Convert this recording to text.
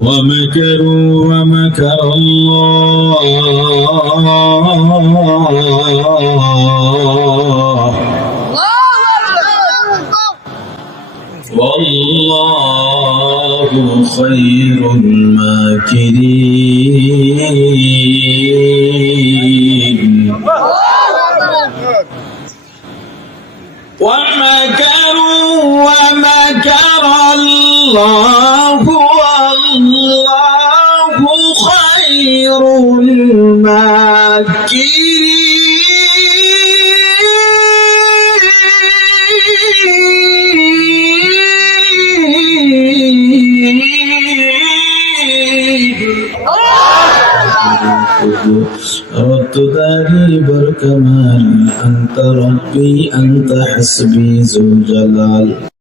ومكروا ومكر الله. والله خير الماكرين. ومكروا ومكر الله. والله خير الماكرين. ردت داري بركمال أنت ربي أنت حسبي ذو الجلال